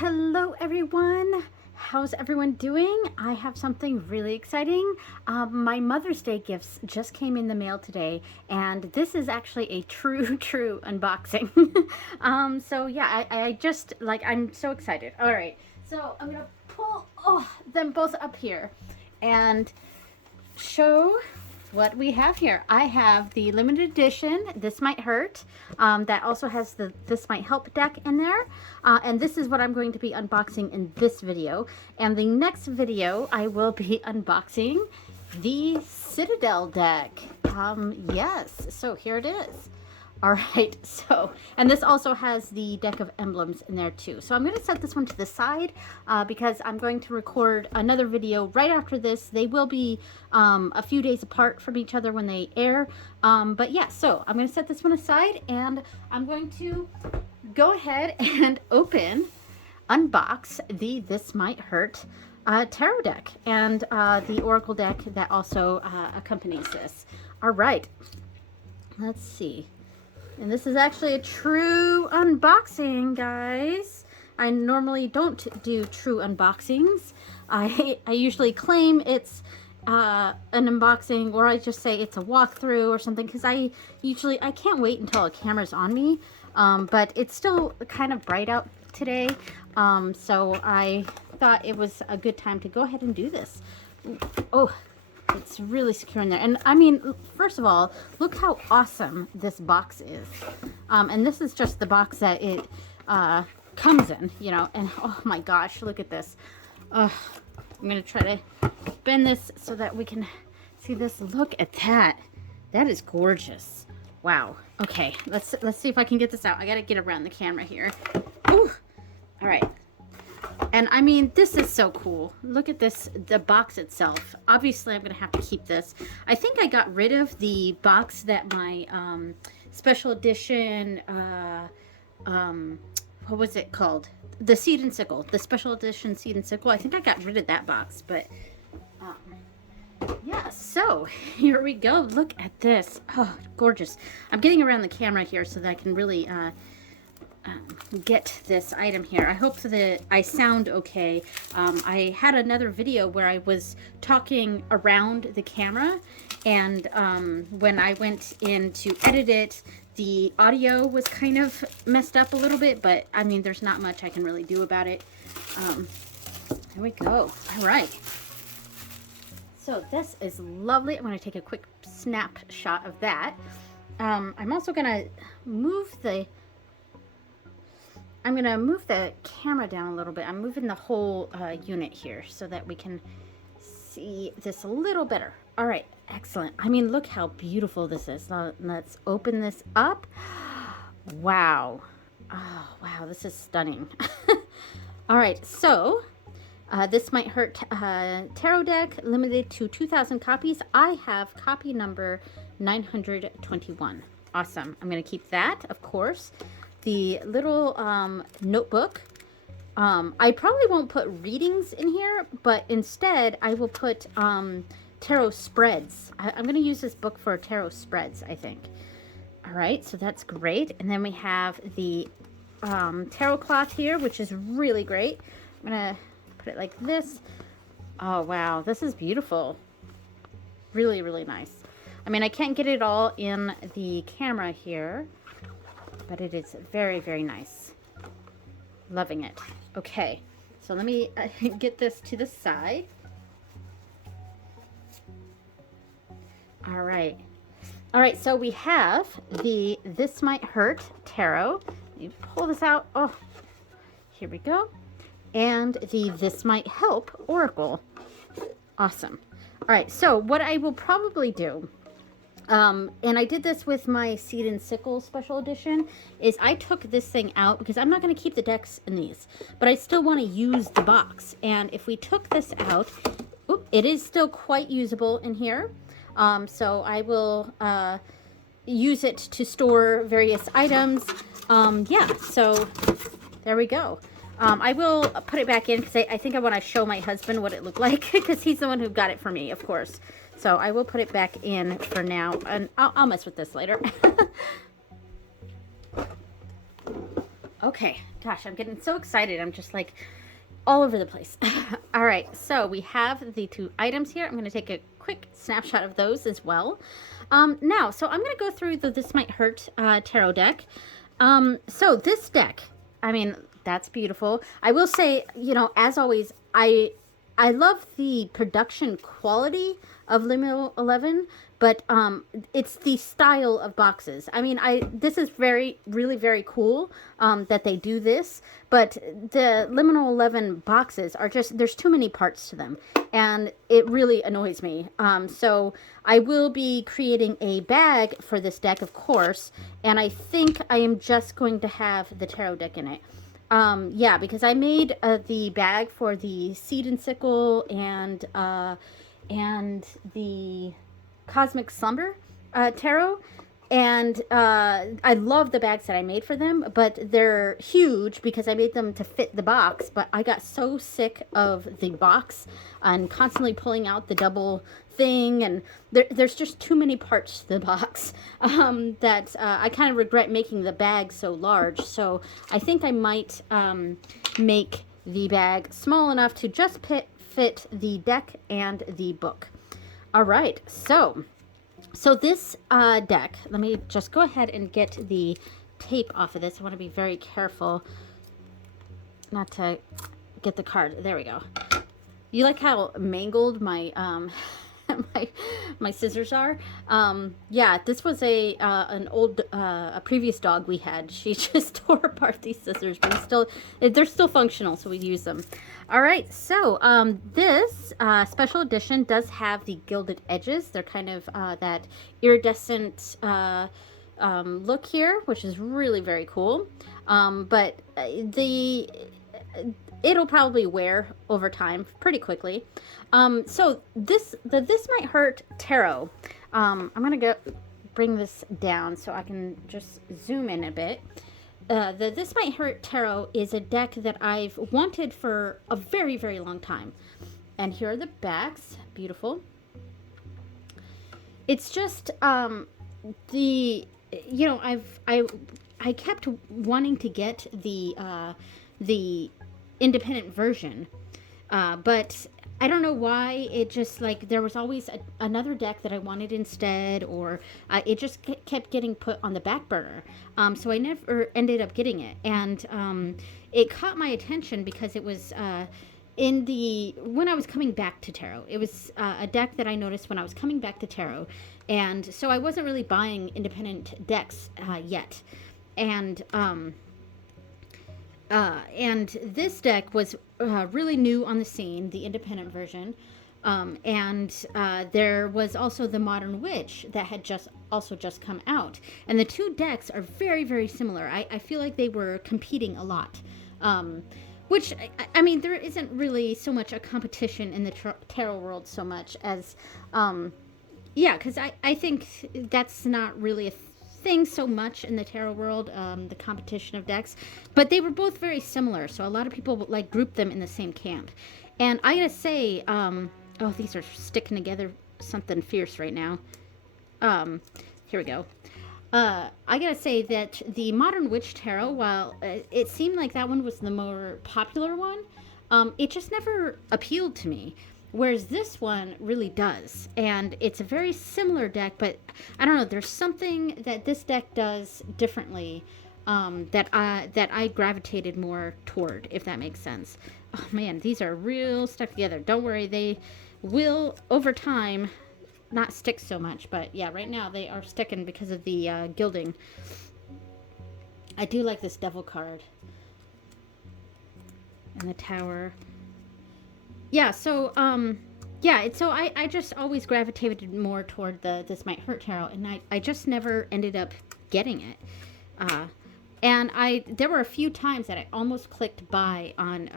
Hello everyone. How's everyone doing? I have something really exciting. My Mother's Day gifts just came in the mail today, and this is actually a true unboxing. So yeah, I just I'm so excited. All right, so I'm gonna pull them both up here and show what we have here. I have the limited edition This Might Hurt, that also has the This Might Help deck in there, and this is what I'm going to be unboxing in this video. And the next video I will be unboxing the Citadel deck. Yes, so here it is. All right, so, and this also has the deck of emblems in there too. So I'm going to set this one to the side because I'm going to record another video right after this. They will be a few days apart from each other when they air. But yeah, so I'm going to set this one aside and I'm going to go ahead and unbox the This Might Hurt tarot deck and the Oracle deck that also accompanies this. All right, let's see. And this is actually a true unboxing, guys. I normally don't do true unboxings. I usually claim it's an unboxing, or I just say it's a walkthrough or something, because I can't wait until a camera's on me. But it's still kind of bright out today, so I thought it was a good time to go ahead and do this. Oh, it's really secure in there. And I mean, first of all, look how awesome this box is. And this is just the box that it comes in, you know. And oh my gosh, look at this. I'm going to try to bend this so that we can see this. Look at that. That is gorgeous. Wow. Okay, let's see if I can get this out. I got to get around the camera here. Ooh. All right. And I mean, this is so cool. Look at this, the box itself. Obviously, I'm going to have to keep this. I think I got rid of the box that my special edition, what was it called? The Seed and Sickle. The special edition Seed and Sickle. I think I got rid of that box, but yeah, so here we go. Look at this. Oh, gorgeous. I'm getting around the camera here so that I can really get this item here. I hope that I sound okay. I had another video where I was talking around the camera, and when I went in to edit it, the audio was kind of messed up a little bit, but I mean, there's not much I can really do about it. There we go. All right. So this is lovely. I'm going to take a quick snapshot of that. I'm also going to move the camera down a little bit. I'm moving the whole unit here so that we can see this a little better. All right, excellent. I mean, look how beautiful this is. Now, let's open this up. Wow. Oh, wow, this is stunning. All right, so This Might Hurt tarot deck, limited to 2,000 copies. I have copy number 921. Awesome. I'm going to keep that, of course. The little notebook. I probably won't put readings in here, but instead I will put tarot spreads. I'm going to use this book for tarot spreads, I think. All right, so that's great. And then we have the tarot cloth here, which is really great. I'm going to put it like this. Oh, wow, this is beautiful. Really nice. I mean, I can't get it all in the camera here, but it is very nice. Loving it. Okay, so let me get this to the side. All right, so we have the This Might Hurt tarot. You pull this out. Oh, here we go. And the This Might Help oracle. Awesome. All right, so what I will probably do, and I did this with my Seed and Sickle special edition, is I took this thing out because I'm not going to keep the decks in these, but I still want to use the box. And if we took this out, it is still quite usable in here. So I will use it to store various items. Yeah, so there we go. I will put it back in because I think I want to show my husband what it looked like because he's the one who got it for me, of course. So I will put it back in for now, and I'll mess with this later. Okay, gosh, I'm getting so excited. I'm just like all over the place. All right, so we have the two items here. I'm going to take a quick snapshot of those as well. Now, so I'm going to go through the This Might Hurt tarot deck. So this deck, I mean, that's beautiful. I will say, you know, as always, I love the production quality of Liminal 11, but it's the style of boxes. I mean, this is really very cool that they do this, but the Liminal 11 boxes are just, there's too many parts to them, and it really annoys me. So I will be creating a bag for this deck, of course, and I think I am just going to have the tarot deck in it. Yeah, because I made the bag for the Seed and Sickle and the Cosmic Slumber tarot. And I love the bags that I made for them, but they're huge because I made them to fit the box. But I got so sick of the box and constantly pulling out the double thing, and there's just too many parts to the box that I kind of regret making the bag so large. So I think I might make the bag small enough to just fit the deck and the book. All right, so this deck, let me just go ahead and get the tape off of this. I want to be very careful not to get the card. There we go. You like how mangled my my scissors are? Yeah, this was an old a previous dog we had. She just tore apart these scissors, but they're still functional, so we use them. All right, so this special edition does have the gilded edges. They're kind of that iridescent look here, which is really very cool. But it'll probably wear over time pretty quickly. So This Might Hurt tarot. I'm gonna bring this down so I can just zoom in a bit. The This Might Hurt tarot is a deck that I've wanted for a very, very long time. And here are the backs. Beautiful. It's just you know, I kept wanting to get the independent version, but I don't know why. It just, like, there was always another deck that I wanted instead, or it just kept getting put on the back burner. So I never ended up getting it, and it caught my attention because it was when I was coming back to tarot. It was a deck that I noticed when I was coming back to tarot, and so I wasn't really buying independent decks yet, and this deck was really new on the scene, the independent version. And there was also the Modern Witch that had just come out. And the two decks are very, very similar. I feel like they were competing a lot. Which, I mean, there isn't really so much a competition in the tarot world so much as, yeah, because I think that's not really a thing so much in the tarot world, the competition of decks, but they were both very similar, so a lot of people like group them in the same camp. And I gotta say, oh, these are sticking together something fierce right now. Here we go. I gotta say that the Modern Witch Tarot, while it seemed like that one was the more popular one, it just never appealed to me. Whereas this one really does. And it's a very similar deck, but I don't know, there's something that this deck does differently that I gravitated more toward, if that makes sense. Oh man, these are real stuck together. Don't worry, they will, over time, not stick so much. But yeah, right now they are sticking because of the gilding. I do like this Devil card. And the Tower. Yeah, so I just always gravitated more toward the This Might Hurt tarot, and I just never ended up getting it. And there were a few times that I almost clicked buy on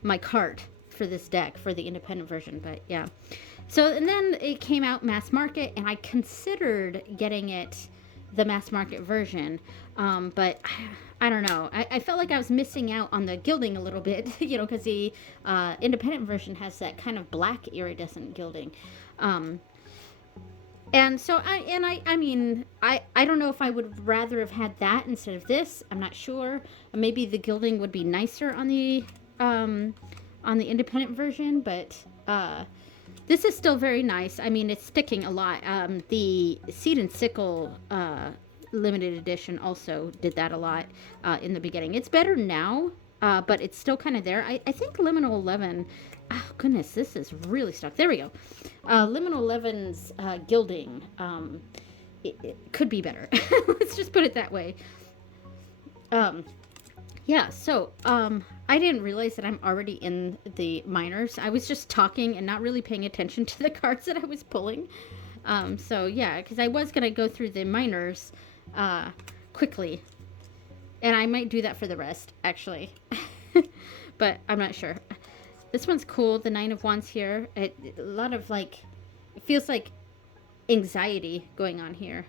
my cart for this deck for the independent version, but yeah. So, and then it came out mass market, and I considered getting it the mass market version, but I don't know. I felt like I was missing out on the gilding a little bit, you know, because the independent version has that kind of black iridescent gilding. And so I mean, I don't know if I would rather have had that instead of this. I'm not sure. Maybe the gilding would be nicer um on the independent version, but this is still very nice. I mean, it's sticking a lot. The Seed and Sickle limited edition also did that a lot in the beginning. It's better now, but it's still kind of there. I think Liminal 11. Oh, goodness, this is really stuck. There we go. Liminal 11's gilding it could be better. Let's just put it that way. Um, yeah, so I didn't realize that I'm already in the minors. I was just talking and not really paying attention to the cards that I was pulling. So yeah, because I was gonna go through the minors quickly, and I might do that for the rest actually, but I'm not sure. This one's cool. The Nine of Wands here. A lot of like, it feels like anxiety going on here,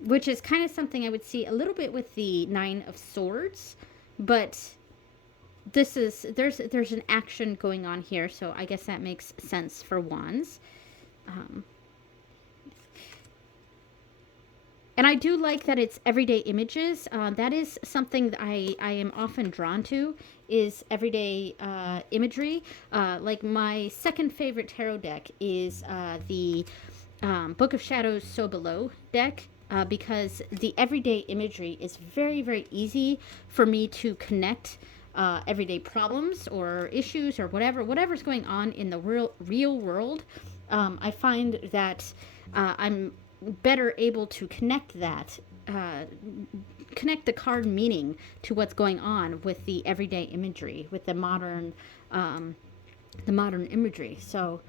which is kind of something I would see a little bit with the Nine of Swords, but this is there's an action going on here, so I guess that makes sense for Wands. Um, and I do like that it's everyday images. That is something that I am often drawn to, is everyday imagery. Like my second favorite tarot deck is the Book of Shadows So Below deck. Because the everyday imagery is very, very easy for me to connect everyday problems or issues or whatever's going on in the real world. I find that I'm better able to connect that, uh, connect the card meaning to what's going on with the everyday imagery, with the modern imagery. So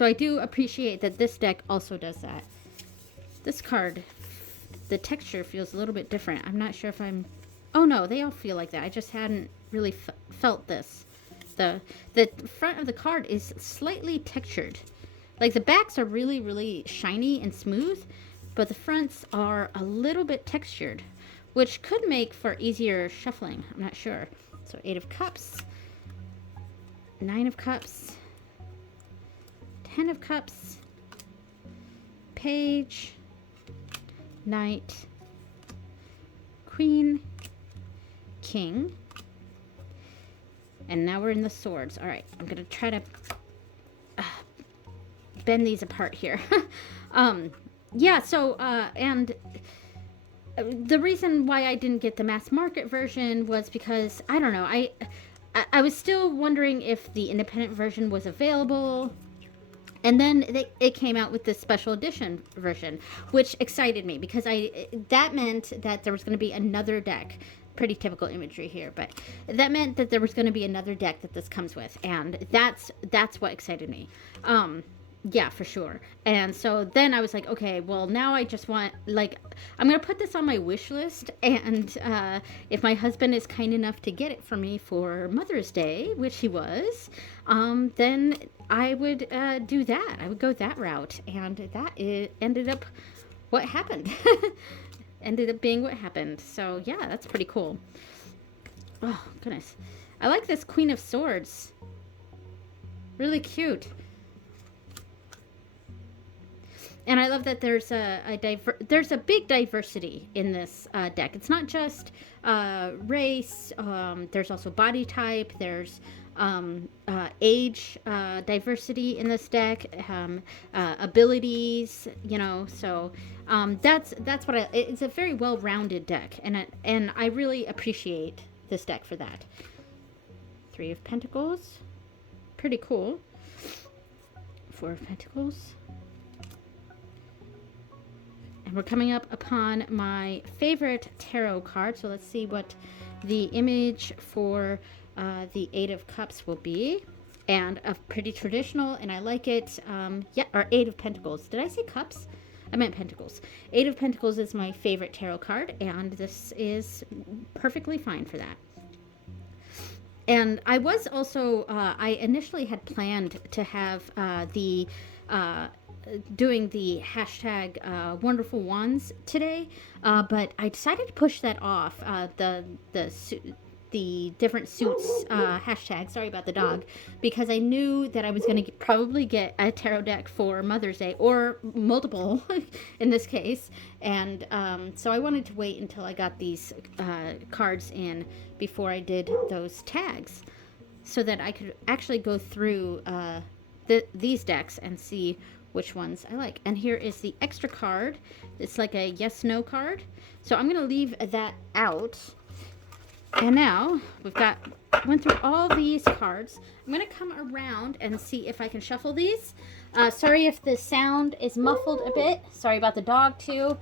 I do appreciate that this deck also does that. This card, the texture feels a little bit different. I'm not sure if I'm... Oh no, they all feel like that. I just hadn't really felt this. The front of the card is slightly textured. Like the backs are really, really shiny and smooth, but the fronts are a little bit textured, which could make for easier shuffling. I'm not sure. So 8 of Cups, 9 of Cups, 10 of Cups, Page, Knight, Queen, King, and now we're in the Swords. All right, I'm gonna try to bend these apart here. Yeah, so and the reason why I didn't get the mass market version was because I don't know. I was still wondering if the independent version was available. And then it came out with this special edition version, which excited me because that meant that there was going to be another deck. Pretty typical imagery here, but that meant that there was going to be another deck that this comes with, and that's what excited me. Yeah, for sure. And so then I was like, okay, well now I just want, like, I'm gonna put this on my wish list, and if my husband is kind enough to get it for me for Mother's Day, which he was, then I would do that. I would go that route, and ended up what happened. Ended up being what happened. So yeah, that's pretty cool. Oh goodness, I like this Queen of Swords. Really cute. And I love that there's there's a big diversity in this deck. It's not just race. There's also body type. There's age diversity in this deck. Abilities. You know, so that's what it's a very well-rounded deck, and I really appreciate this deck for that. 3 of Pentacles, pretty cool. 4 of Pentacles. We're coming up upon my favorite tarot card, so let's see what the image for the 8 of Cups will be. And a pretty traditional, and I like it. Yeah, or 8 of Pentacles. Did I say Cups? I meant Pentacles. 8 of Pentacles is my favorite tarot card, and this is perfectly fine for that. And I was also, I initially had planned to have doing the hashtag wonderful wands today, but I decided to push that off. the different suits hashtag. Sorry about the dog, because I knew that I was going to probably get a tarot deck for Mother's Day, or multiple in this case, and so I wanted to wait until I got these cards in before I did those tags, so that I could actually go through these decks and see which ones I like. And here is the extra card. It's like a yes/no card. So I'm going to leave that out. And now went through all these cards. I'm going to come around and see if I can shuffle these. Sorry if the sound is muffled a bit. Sorry about the dog too.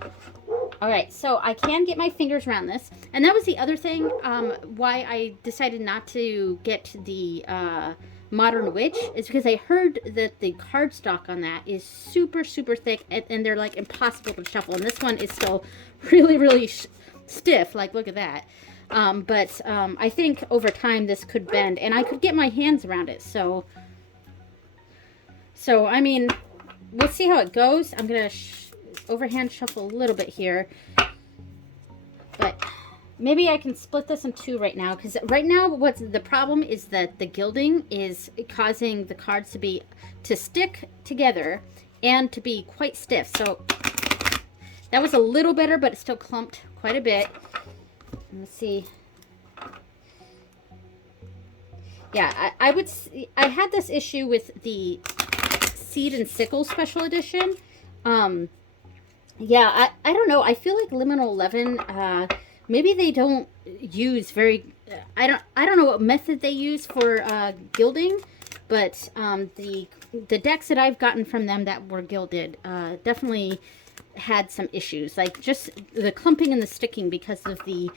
All right, so I can get my fingers around this. And that was the other thing why I decided not to get the Modern Witch, is because I heard that the cardstock on that is super, super thick, and they're like impossible to shuffle. And this one is still really, really stiff. Like, look at that. But I think over time this could bend, and I could get my hands around it. So I mean, we'll see how it goes. I'm gonna overhand shuffle a little bit here, but maybe I can split this in two right now, because right now what's the problem is that the gilding is causing the cards to stick together and to be quite stiff. So that was a little better, but it still clumped quite a bit. Let's see. Yeah, I had this issue with the Seed and Sickle Special Edition. Yeah, I don't know. I feel like Liminal 11, maybe they don't use very, I don't know what method they use for gilding, but the decks that I've gotten from them that were gilded definitely had some issues, like just the clumping and the sticking because of the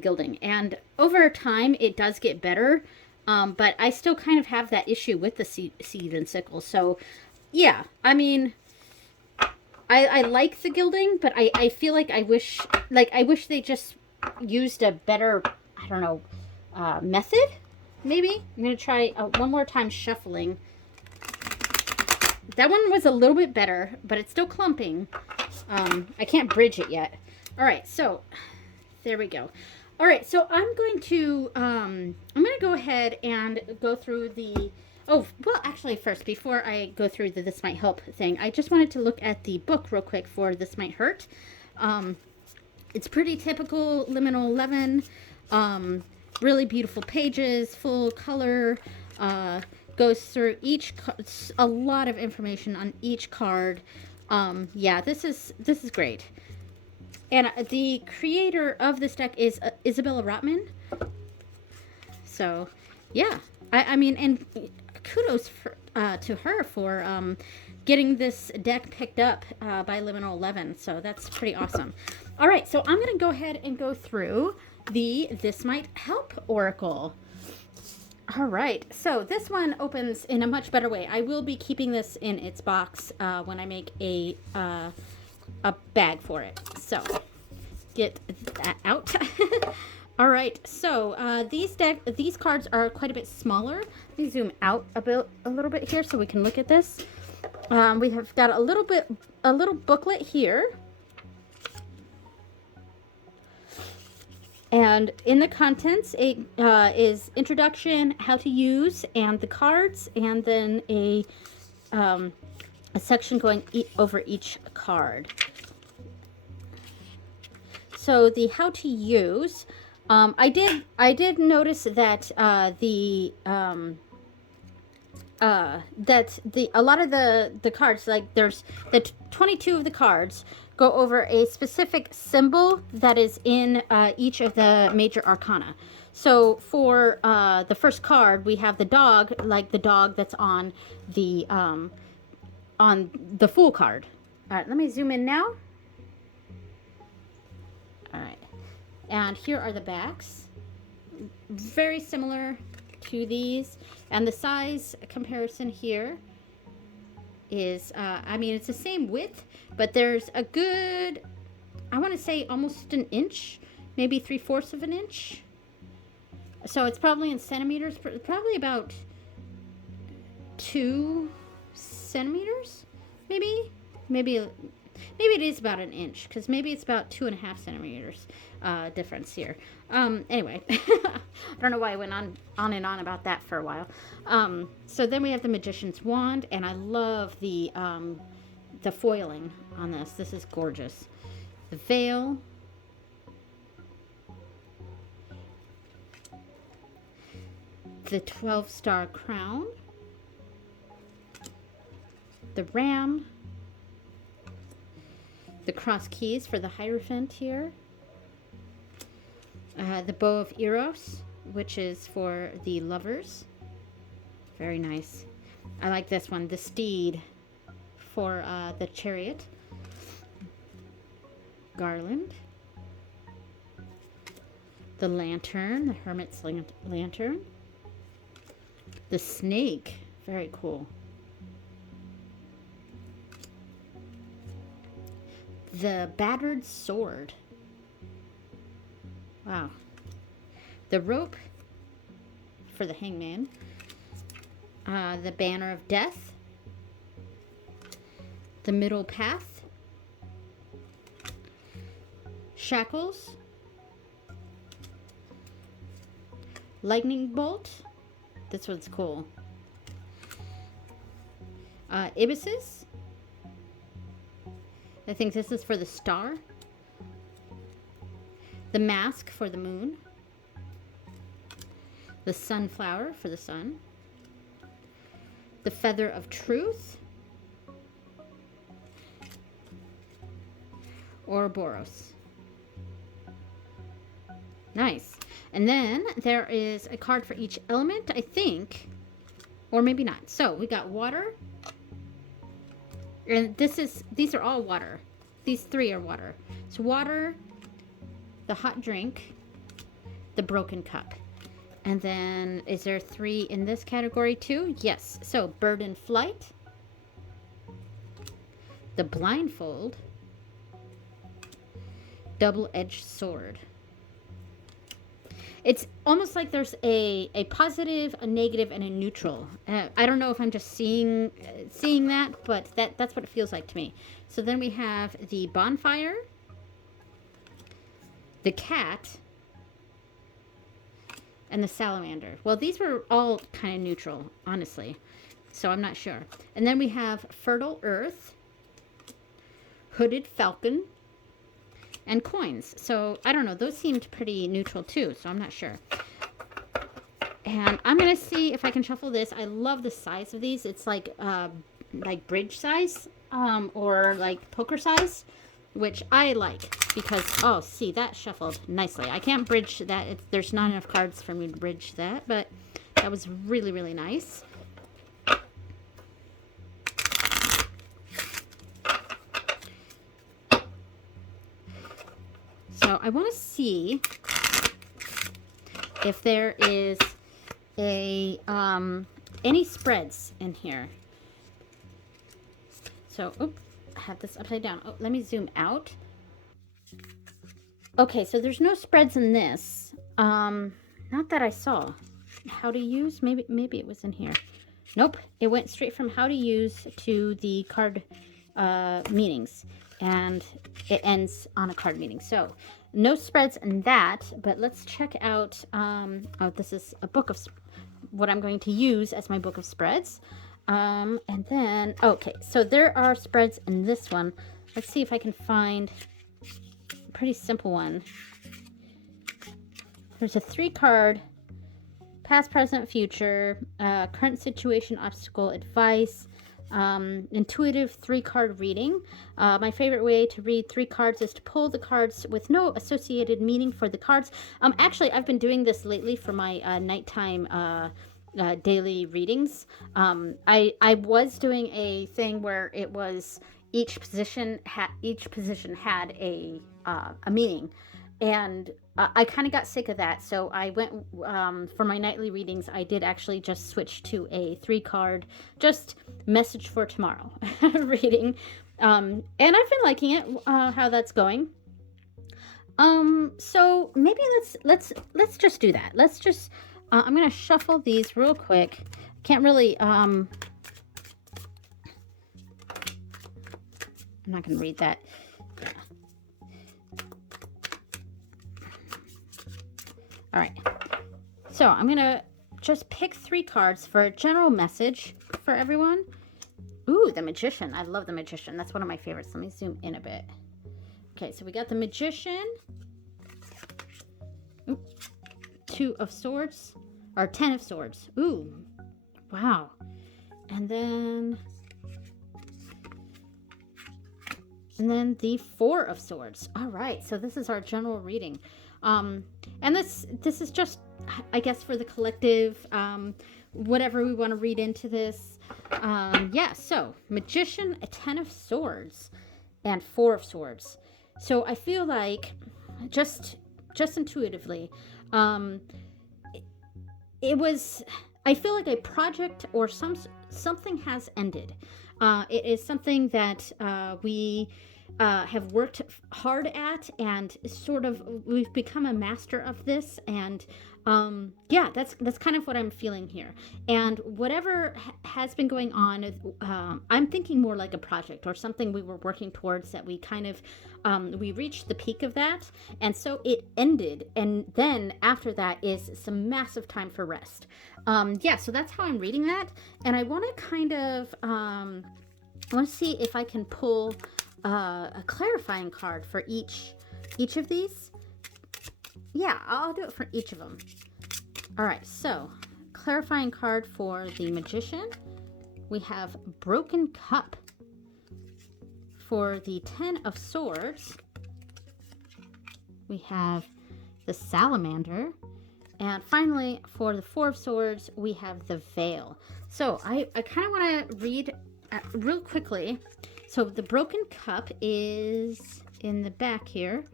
gilding. And over time it does get better, but I still kind of have that issue with the Seed and Sickle. So yeah, I mean, I like the gilding, but I feel like I wish they just used a better, I don't know, method. Maybe I'm gonna try one more time shuffling. That one was a little bit better, but it's still clumping. I can't bridge it yet. All right, so there we go. All right, so I'm going to go ahead and go through the, oh, well, actually first, before I go through the This Might Help thing, I just wanted to look at the book real quick for This Might Hurt. It's pretty typical Liminal 11, really beautiful pages, full color, goes through a lot of information on each card. Yeah, this is great. And the creator of this deck is Isabella Rotman. So, yeah. I mean, and kudos to her for getting this deck picked up by Liminal 11. So that's pretty awesome. All right, so I'm going to go ahead and go through the This Might Help Oracle. All right, so this one opens in a much better way. I will be keeping this in its box when I make a bag for it. So get that out. All right, so these cards are quite a bit smaller. Let me zoom out a little bit here so we can look at this. We have got a little booklet here. And in the contents, it is introduction, how to use, and the cards, and then a section going over each card. So the how to use, I did notice that a lot of the cards, like there's the 22 of the cards, go over a specific symbol that is in each of the major arcana. So for the first card, we have the dog, like the dog that's on the Fool card. All right, let me zoom in now. All right, and here are the backs. Very similar to these, and the size comparison here is, I mean, it's the same width, but there's a good, I want to say almost an inch, maybe 3/4 of an inch. So it's probably in centimeters, probably about 2 centimeters, maybe it is about an inch, because maybe it's about 2.5 centimeters. difference here. Anyway, I don't know why I went on and on about that for a while. So then we have the Magician's Wand, and I love the foiling on this. This is gorgeous. The veil. The 12-star crown. The ram. The cross keys for the Hierophant here. The bow of Eros, which is for the lovers. Very nice. I like this one. The steed for the chariot. Garland. The lantern, the hermit's lantern. The snake, very cool. The battered sword. Wow. The rope for the hangman. The banner of death. The middle path. Shackles. Lightning bolt. This one's cool. Ibises. I think this is for the star. The mask for the moon. The sunflower for the sun. The feather of truth. Ouroboros. Nice. And then there is a card for each element, I think. Or maybe not. So we got water. And these are all water. These three are water. So water, the hot drink, the broken cup. And then is there 3 in this category too? Yes. So bird in flight, the blindfold, double-edged sword. It's almost like there's a positive, a negative, and a neutral. I don't know if I'm just seeing that, but that's what it feels like to me. So then we have the bonfire, the cat, and the salamander. Well, these were all kind of neutral, honestly. So I'm not sure. And then we have fertile earth, hooded falcon, and coins. So I don't know, those seemed pretty neutral too, so I'm not sure. And I'm gonna see if I can shuffle this. I love the size of these. It's like bridge size, or like poker size, which I like because, oh, see, that shuffled nicely. I can't bridge that. There's not enough cards for me to bridge that, but that was really, really nice. So I want to see if there is a any spreads in here. So, I have this upside down. Oh, let me zoom out. Okay, so there's no spreads in this. Not that I saw. How to use? Maybe it was in here. Nope, it went straight from how to use to the card meanings. And it ends on a card meaning. So no spreads in that, but let's check out, oh, this is a book of what I'm going to use as my book of spreads. And then, okay, so there are spreads in this one. Let's see if I can find a pretty simple one. There's a 3-card past, present, future, current situation, obstacle, advice, intuitive 3-card reading. My favorite way to read 3 cards is to pull the cards with no associated meaning for the cards. Actually, I've been doing this lately for my nighttime daily readings. I was doing a thing where it was each position had a meaning, and I kind of got sick of that, so I went, for my nightly readings, I did actually just switch to a 3-card, just message for tomorrow reading, and I've been liking it, how that's going. So maybe let's just do that. Let's just, I'm going to shuffle these real quick. Can't really, I'm not going to read that. All right. So I'm going to just pick 3 cards for a general message for everyone. Ooh, the Magician. I love the Magician. That's one of my favorites. Let me zoom in a bit. Okay, so we got the Magician. Ooh, 2 of Swords. Or 10 of Swords. Ooh, wow. And then the 4 of Swords. All right, so this is our general reading. And this is just, I guess, for the collective, whatever we want to read into this. Yeah, so Magician, a 10 of Swords, and 4 of Swords. So I feel like, just intuitively, I feel like a project or something has ended. It is something that we have worked hard at, and sort of we've become a master of this. And yeah, that's kind of what I'm feeling here. And whatever has been going on, I'm thinking more like a project or something we were working towards, that we kind of we reached the peak of that, and so it ended. And then after that is some massive time for rest. Yeah, so that's how I'm reading that. And I want to kind of I want to see if I can pull a clarifying card for each of these. Yeah, I'll do it for each of them. All right, so clarifying card for the Magician. We have Broken Cup. For the 10 of Swords, we have the Salamander. And finally, for the 4 of Swords, we have the Veil. So I kind of want to read real quickly. So the Broken Cup is in the back here.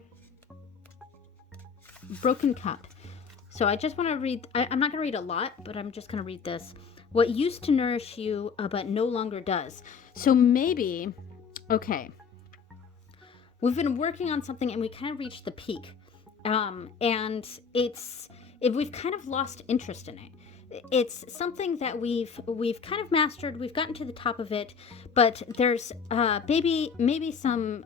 Broken Cup. So I just want to read, I'm not going to read a lot, but I'm just going to read this. What used to nourish you, but no longer does. So maybe, okay, we've been working on something and we kind of reached the peak. And we've kind of lost interest in it. It's something that we've kind of mastered. We've gotten to the top of it, but there's maybe some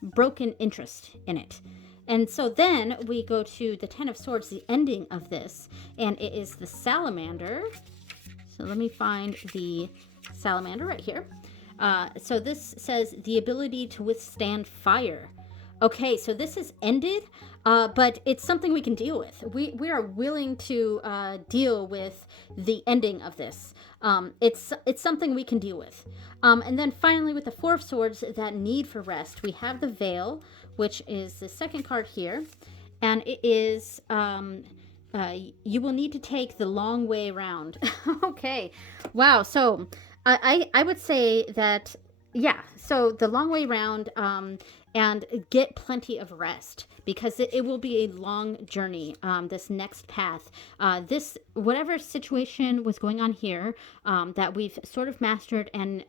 broken interest in it. And so then we go to the 10 of Swords, the ending of this, and it is the Salamander. So let me find the Salamander right here. So this says the ability to withstand fire. Okay, so this is ended, but it's something we can deal with. We are willing to deal with the ending of this. It's something we can deal with. And then finally, with the 4 of Swords, that need for rest, we have the Veil, which is the second card here, and it is you will need to take the long way around. Okay, wow. So I would say that, yeah. So the long way around. And get plenty of rest, because it will be a long journey, this next path. This, whatever situation was going on here, that we've sort of mastered and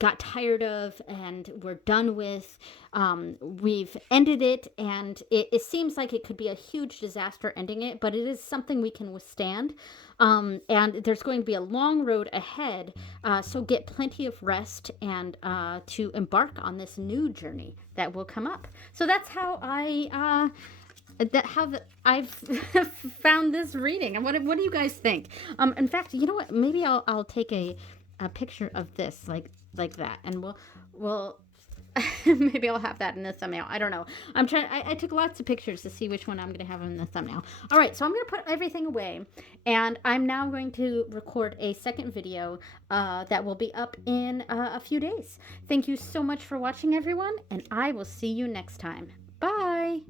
got tired of and we're done with, we've ended it, and it seems like it could be a huge disaster ending it, but it is something we can withstand. And there's going to be a long road ahead, so get plenty of rest and to embark on this new journey that will come up. So that's how I've found this reading. And what do you guys think? In fact, you know what? Maybe I'll take a picture of this like that, and we'll maybe I'll have that in the thumbnail. I don't know. I took lots of pictures to see which one I'm going to have in the thumbnail. All right, so I'm going to put everything away, and I'm now going to record a second video that will be up in a few days. Thank you so much for watching, everyone, and I will see you next time. Bye!